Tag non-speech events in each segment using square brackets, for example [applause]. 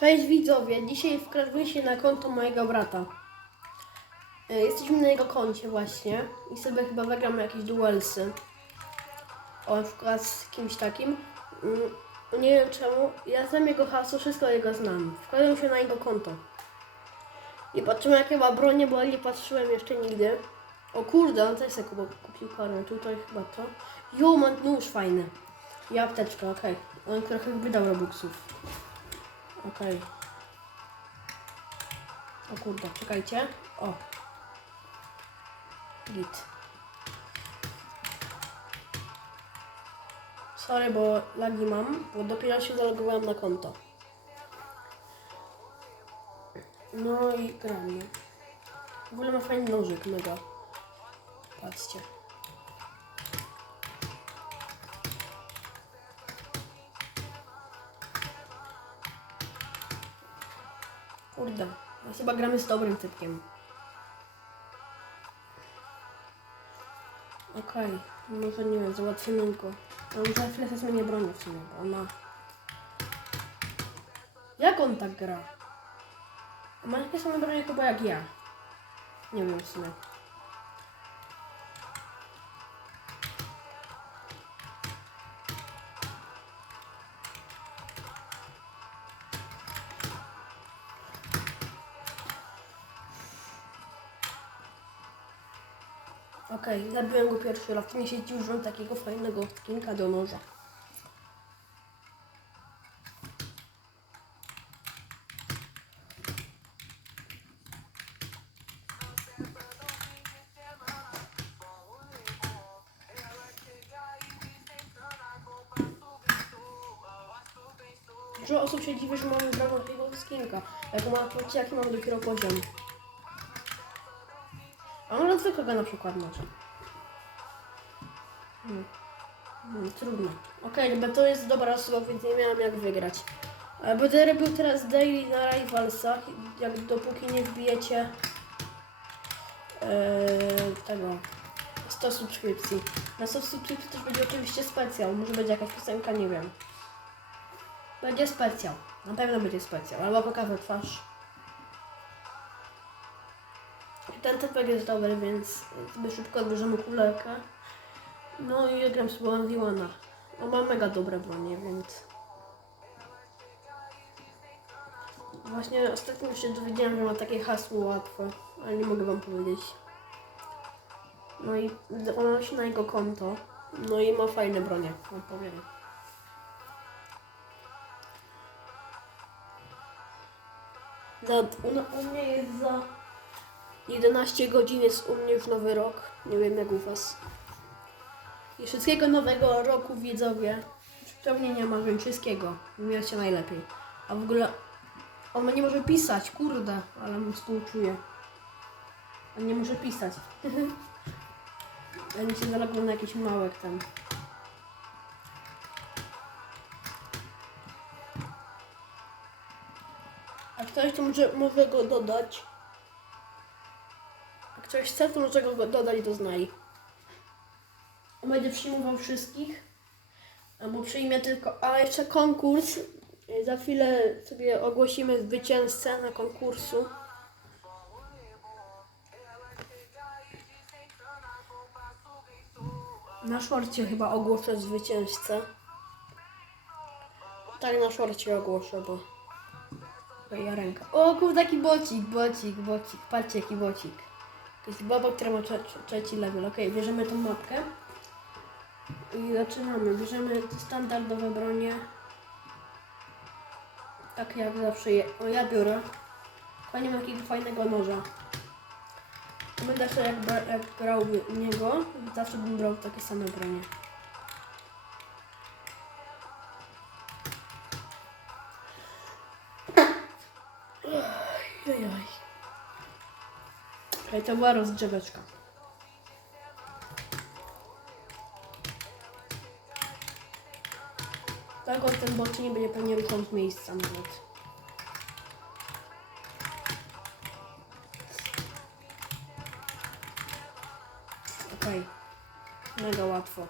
Cześć widzowie, dzisiaj wkradłem się na konto mojego brata. E, Jesteśmy na jego koncie właśnie i sobie chyba zagramy jakieś duelsy. O, na przykład z kimś takim. Mm, Nie wiem czemu, ja znam jego hasło, wszystko jego znam. Wkładam się na jego konto. I patrzymy jakie ma bronie, bo nie patrzyłem jeszcze nigdy. O kurde, on też sobie kup- kupił karę, tutaj chyba to. Jo, mam nóż fajny. I apteczkę, okej. On trochę wydał robuxów. Okej. O kurde, czekajcie. O. Git. Sorry, bo lagi mam, bo dopiero się zalogowałem na konto. No i gramy. W ogóle ma fajny nożyk, mega. Patrzcie. Kurde, no chyba gramy z dobrym typkiem. Okej, może nie wiem, załatwimy go. On za chwilę zmienię bronię w sumie, bo on ma... Jak on tak gra? Ma takie same bronie chyba jak ja. Nie wiem w sumie. Okej, zabiłem go pierwszy raz. Nie że mam takiego fajnego skinka do noża. Dużo osób się dziwi, że mamy brawo takiego skinka. Jak ma, patrzcie, jaki mamy dopiero poziom. A może zwykłego na przykład może. Hmm. Hmm, trudno. Okej, bo to jest dobra osoba, więc nie miałam jak wygrać. E, Będę robił teraz daily na Rivalsach, jak dopóki nie wbijecie e, tego 100 subskrypcji. Na 100 subskrypcji też będzie oczywiście specjal, może będzie jakaś piosenka, nie wiem. Będzie specjal, na pewno będzie specjal, albo pokażę twarz. Ten typek jest dobry, więc sobie szybko odbierzemy kulerkę. No i gram sobie Andiwana. On ma mega dobre bronie, więc... Właśnie ostatnio się dowiedziałem, że ma takie hasło łatwe, ale nie mogę wam powiedzieć. No i ona się na jego konto. No i ma fajne bronie, powiem. Za, u, u mnie jest za 11 godzin jest u mnie już nowy rok. Nie wiem jak u was. I wszystkiego nowego roku widzowie. Spełnienia marzeń wszystkiego. Miałcie najlepiej. A w ogóle on nie może pisać, kurde, ale mu współczuję. On nie może pisać. Ja nie się zalogował na jakiś małek tam. A ktoś tu może, może go dodać. Ktoś chce, to może go dodać do znaj. On będzie przyjmował wszystkich. Albo przyjmie tylko. A jeszcze konkurs. Za chwilę sobie ogłosimy zwycięzcę na konkursu. Na szorcie chyba ogłoszę zwycięzcę. Tak, na szorcie ogłoszę, bo. bo ja ręka. O, kurde, taki bocik, bocik, bocik. Patrzcie, jaki bocik. Jakiś baba, która ma trze- trze- trzeci level. Ok, bierzemy tą mapkę. I zaczynamy. Bierzemy standardowe bronie. Tak jak zawsze je. O, ja biorę. Fajnie mam takiego fajnego noża. Będę sobie jak, bra- jak grał w niego, zawsze bym brał takie same bronie. To była rozgrzeweczka. Tak, on ten bot nie będzie pewnie ruszał z miejsca nawet. Okej. Mega łatwo.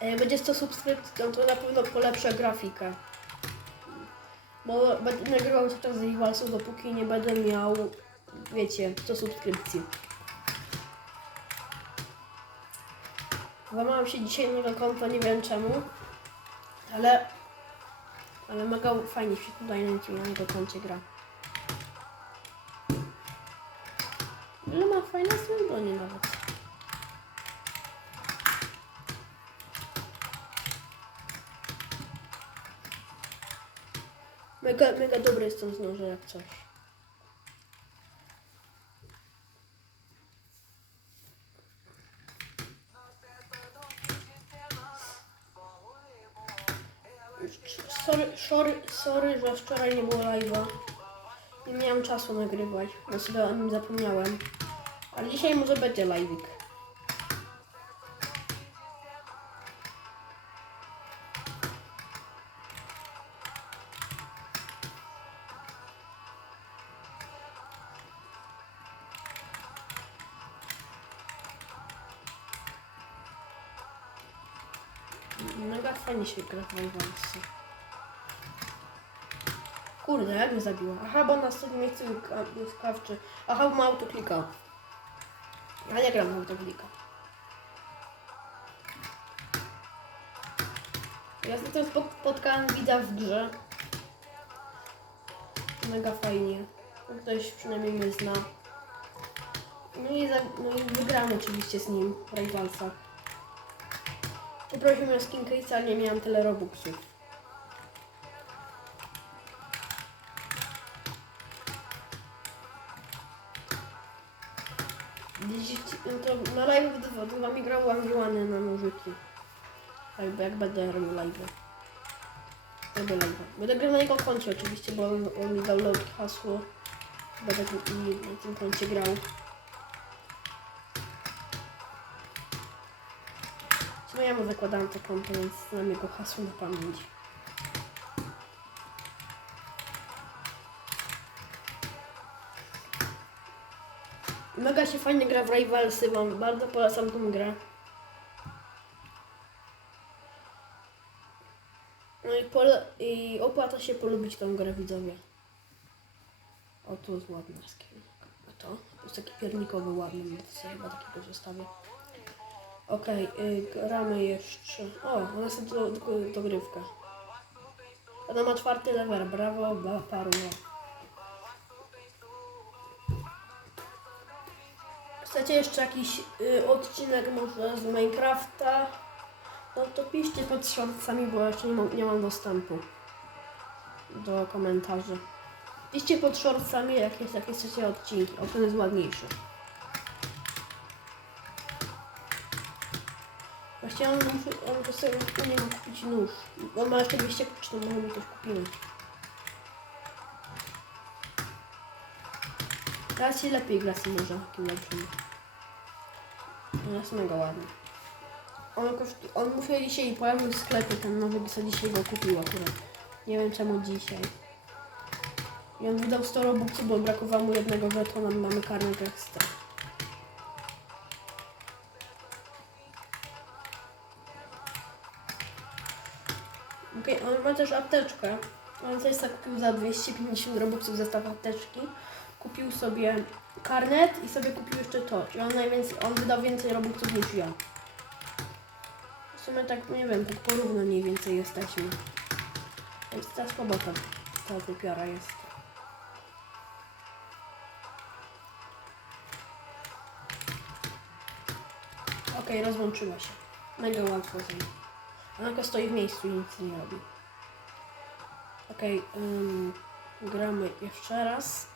Jak będzie 100 subskrypcji, to na pewno polepszę grafikę. Bo będę nagrywał cały czas z Rivalsów, dopóki nie będę miał, wiecie, 100 subskrypcji. Złamałam się dzisiaj na konto, nie wiem czemu, ale, ale mega fajnie się tutaj na jego koncie gra. Ale ma fajne bronie nawet. Mega, mega dobry jestem z nożem jak coś. Sorry, sorry, sorry, że wczoraj nie było live'a. Nie miałam czasu nagrywać, bo sobie o nim zapomniałem. Ale dzisiaj może będzie live'ik. Mega fajnie się gra w. Kurde, jak mnie zabiła? Aha, bo na sobie miejscu jest kawczy. Aha, ma autoklika. Ja nie gram autoklika. Ja z tym spotkałem widza w grze. Mega fajnie. Ktoś przynajmniej mnie zna. No i, za, no i wygrałem oczywiście z nim w Rivalsach. Poprosił mnie o skin ale nie miałam tyle robuxów. No to na live z wami grałam Joanny na nożyki. Jakby jak będę robił live. Robię live. Będę grał na jego koncie oczywiście, bo on, on mi dał hasło. Będę i na tym koncie grał. No ja mu zakładałam to konto, więc znam jego hasło na pamięć. Mega się fajnie gra w Rivalsy, wam bardzo polecam tą grę. No i, pole, i opłaca się polubić tą grę widzowie. O, tu jest ładna skin. A to? To jest taki piernikowy ładny, więc chyba takiego zostawię. Okej, y, gramy jeszcze. O, jest do, do, dogrywka. Ona ma czwarty level, brawo, ba, parła. Chcecie jeszcze jakiś y, odcinek może z Minecrafta? No to piszcie pod shortsami, bo jeszcze nie mam, nie mam dostępu do komentarzy. Piszcie pod shortsami, jak jest, jakie chcecie odcinki. O, ten jest ładniejszy. Właściwie on sobie u niego kupić nóż. On ma jeszcze 200 czy to może mi coś kupimy. Teraz się lepiej gra z noża, takim lepszym. Jest mega ładny. On, on mu się dzisiaj pojawił w sklepie, ten nowy, sobie dzisiaj go kupił akurat. Nie wiem czemu dzisiaj. I on wydał 100 robuxów, bo brakowało mu jednego żetona, my mamy karnet ekstra. Ma też apteczkę. On coś sobie kupił za 250 robuxów zestaw apteczki. Kupił sobie karnet i sobie kupił jeszcze to. I on najwięcej, on wydał więcej robuxów niż ja. W sumie tak, nie wiem, tak porówno mniej więcej jesteśmy. Więc ta swobota ta typiara jest. Okej, rozłączyła się. Mega łatwo z nim. Tylko stoi w miejscu i nic nie robi. Okej, ym, gramy jeszcze raz.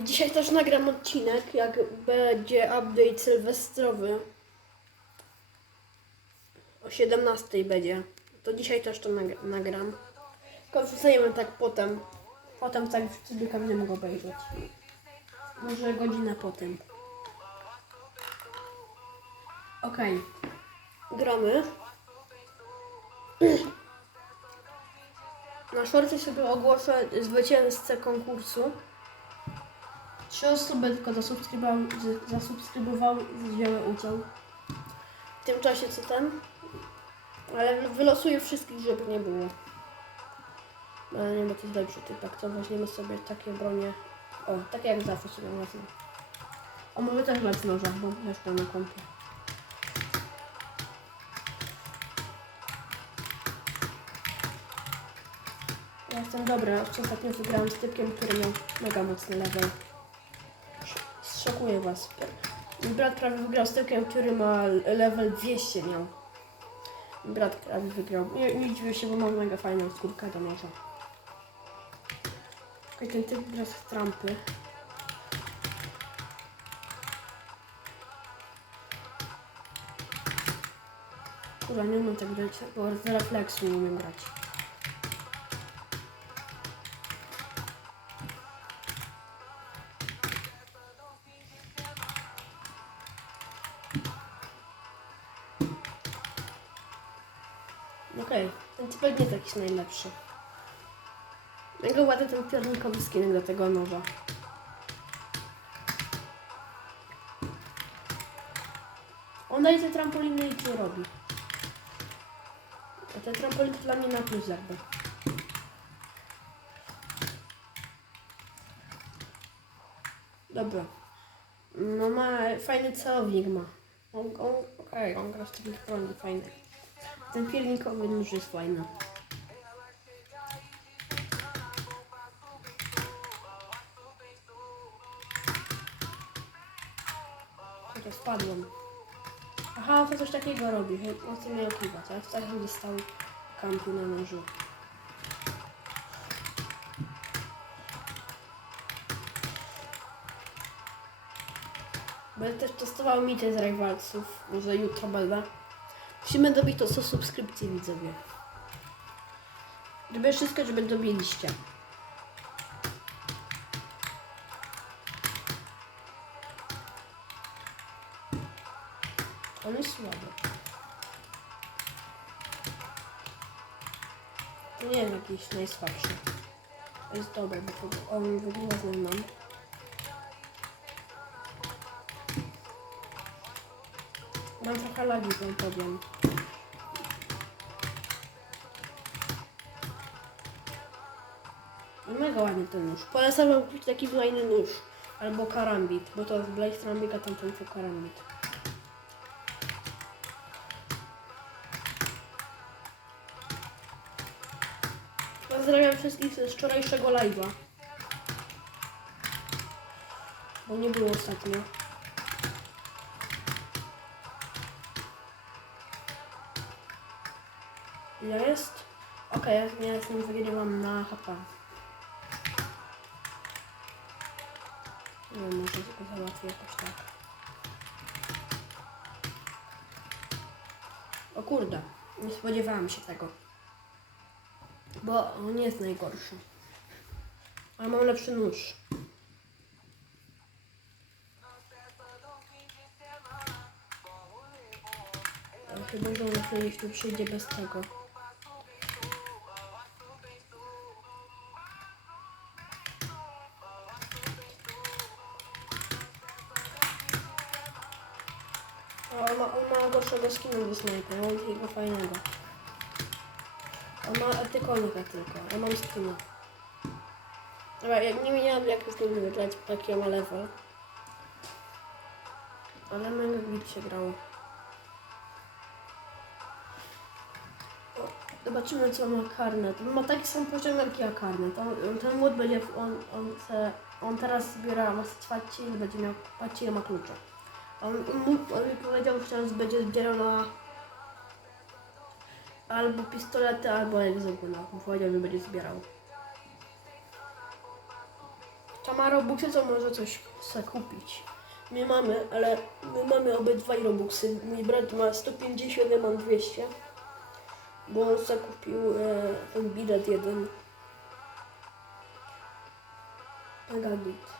Dzisiaj też nagram odcinek, jak będzie update sylwestrowy. O 17 będzie. To dzisiaj też to nag- nagram. Wrzucajmy tak potem. Potem tak wszyscy każdy mogą obejrzeć. Może godzinę potem. Okej. Gramy. Na szorcie sobie ogłoszę zwycięzcę konkursu. Trzy osoby tylko zasubskrybowały, zasubskrybowały i wzięły udział. W tym czasie co ten? Ale wylosuję wszystkich, żeby nie było. Ale nie, bo to jest lepszy typek, to weźmiemy sobie takie bronie. O, takie jak zawsze sobie wezmę. A może też w nożach, bo też na kompie. Ja jestem dobra, ostatnio wygrałam z typkiem, który miał mega mocny level. Sz- Zszokuję was. Mój brat prawie wygrał z typkiem, który ma level 200 miał. Mój brat prawie wygrał. Nie, nie dziwię się, bo mam mega fajną skórkę do noża. Okej, ten typ gra z trampy. Kurwa, nie umiem tak grać, bo z refleksu nie umiem grać. Jakiś najlepszy. Mega ładny ten piernikowy skin do tego noża. On daje te trampoliny i co robi. A te trampoliny dla mnie na plus jakby. Dobra. No ma fajny celownik ma. On, Okej, on gra z takich broni fajnych. Ten piernikowy nóż jest fajny. Spadłem. Aha, to coś takiego robi. On chce mnie okiwać, ale to tak będzie stał w kampu na nożu. Będę też testował mity z rywalców. Może jutro będę. Musimy dobić to 100 subskrypcji widzowie. Robię wszystko, żeby dobiliście. Jest najsłabszy. Jest dobry, bo on wygrywa ze mną. Mam trochę lagi, wam powiem. No Mega ładny ten nóż. Polecam wam kupić taki fajny nóż. Albo karambit, bo to jest Blaze Karambit, a tamten karambit. Wszystkich z wczorajszego live'a. Bo nie było ostatnio. Ile jest? Okej, ja ja nim wygrywam na HP. Nie wiem, może go załatwię jakoś tak. O kurde, nie spodziewałam się tego. Bo on nie jest najgorszy. Ale mam lepszy nóż. Ale Chyba, że on chwilę tu przyjdzie bez tego. O, On ma, on ma gorszego skina do snajpa, ja mam takiego fajnego. On ma etykonika tylko, ja mam skina. Dobra, ja nie wiedziałam jak już nie wygrać, taki ma level. Ale mega git się grało. O, Zobaczymy co ma karnet. Ma taki sam poziom jak ja karnet. On, ten młot będzie, on, on, se, on teraz zbiera masy i będzie miał, ma klucze. On, on, on mi powiedział, że teraz będzie zbierał na albo pistolety, albo egzoguna. Powiedział, że będzie zbierał. Kto ma robuxy, to może coś chce kupić. My mamy, ale my mamy obydwaj robuxy. Mój brat ma 150, ja mam 200. Bo on sobie kupił e, ten bilet jeden. Mega bit.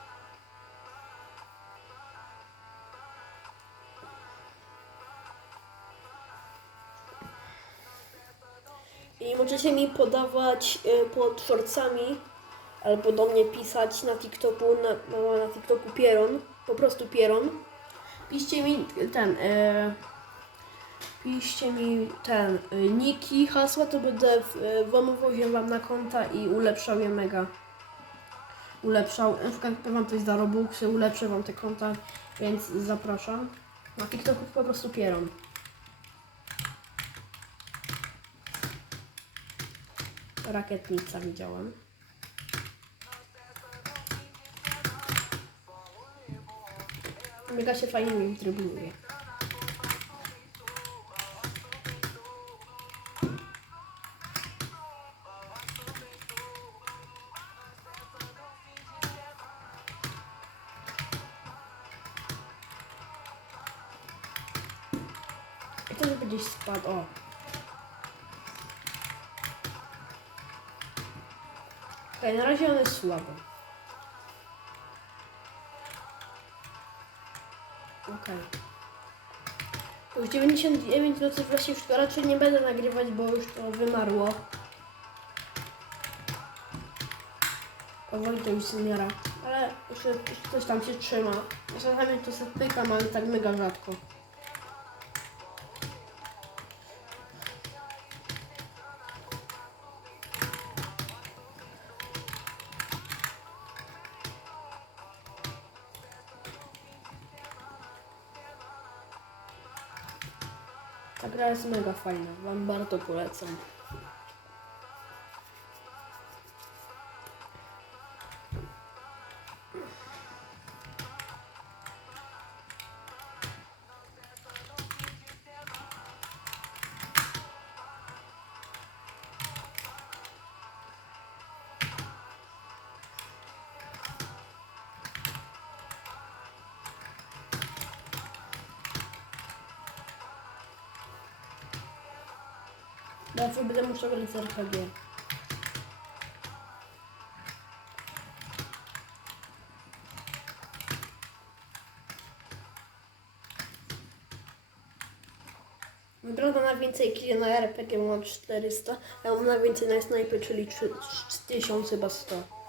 Możecie mi podawać e, pod shortsami albo do mnie pisać na TikToku, na, na, na TikToku Pieron, po prostu Pieron. Piszcie mi ten, e, piszcie mi ten, e, niki, hasła, to będę w- e, się wam na konta i ulepszał je mega. Ulepszał, na przykład wam coś za Robuxy, ulepszę wam te konta, więc zapraszam. Na TikToku po prostu Pieron. Rakietnica widziałem. Mega się fajnie mi dribbluje. Okej, na razie on jest słaby. Okej. Już 99 nocy właśnie już raczej nie będę nagrywać, bo już to wymarło. Powoli to już zmiera. Ale jeszcze, jeszcze coś tam się trzyma. Czasami to pykam, ale tak mega rzadko. Ta gra jest mega fajna, wam bardzo polecam. Zawsze będę musiał grać z RPG. Wygląda na więcej killi na RPG mam 400, a mam na więcej na snajpy, czyli 3000 chyba 100.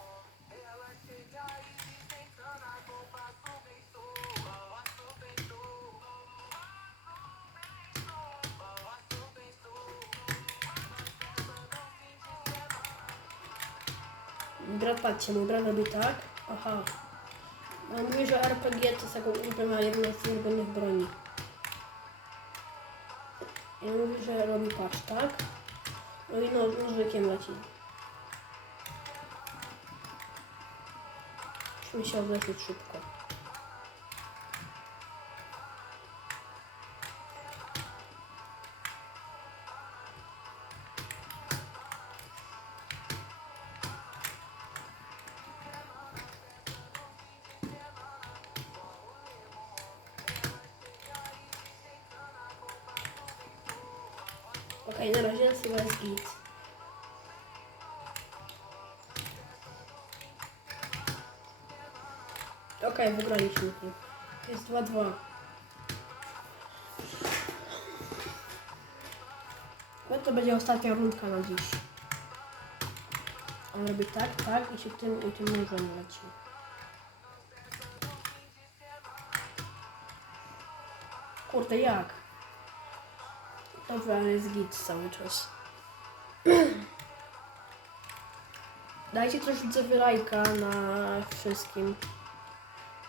Patrzcie, mój brat robi tak. Aha. On mówi, że RPG to jest jako ulubiona jedna z ulubionych broni. I mówi, że robi patrz, tak? No i no, nożykiem leci. Musimy się odleczyć szybko. Okej, wygraliśmy. Jest 2-2. No to będzie ostatnia rundka na dziś. On robi tak, tak i się tym i tym nożem leci. Kurde, jak? Dobra, ale jest git cały czas. [clears throat] Dajcie też widzowie lajka na wszystkim.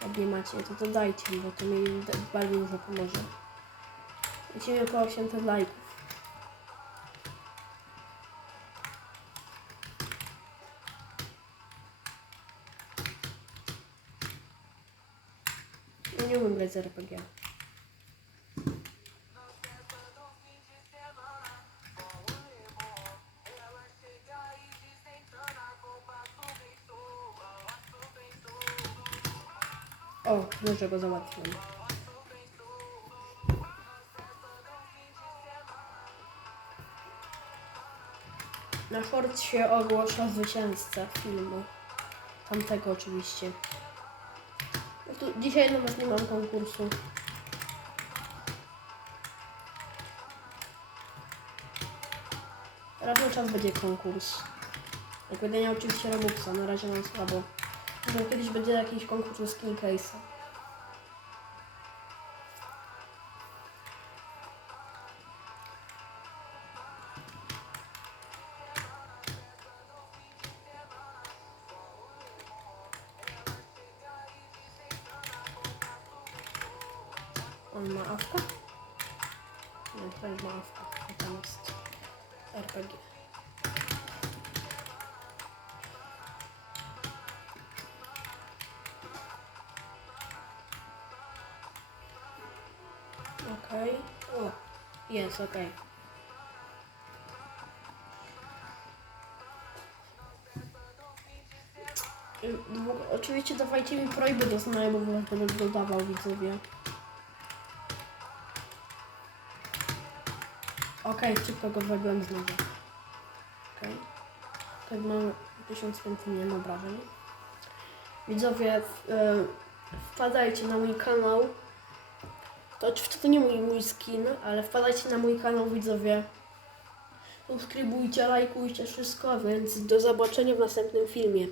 Jak nie macie, to to dajcie, bo to mi bardzo dużo pomoże. Lecimy około 800 lajków. Ja nie umiem grać z RPG. O, może go załatwiłem. Na short się ogłasza zwycięzca filmu. Tamtego oczywiście. No tu dzisiaj nawet nie mam konkursu. Raz na czas będzie konkurs. Jak będę miał oczywiście Robuxa, na razie mam słabo. Kiedyś będzie jakiś konkurs z King Case'a. Okej. O, jest, okej. Y, w- Oczywiście dawajcie mi prośby do znajomych, bo będę dodawał widzowie. Okej, szybko go wybiłem znowu. Okej. Tak mam 1500 nie mam obrażeń. Widzowie, e, wpadajcie na mój kanał. To oczywiście to nie mój, mój skin, ale wpadajcie na mój kanał widzowie. Subskrybujcie, lajkujcie wszystko, więc do zobaczenia w następnym filmie.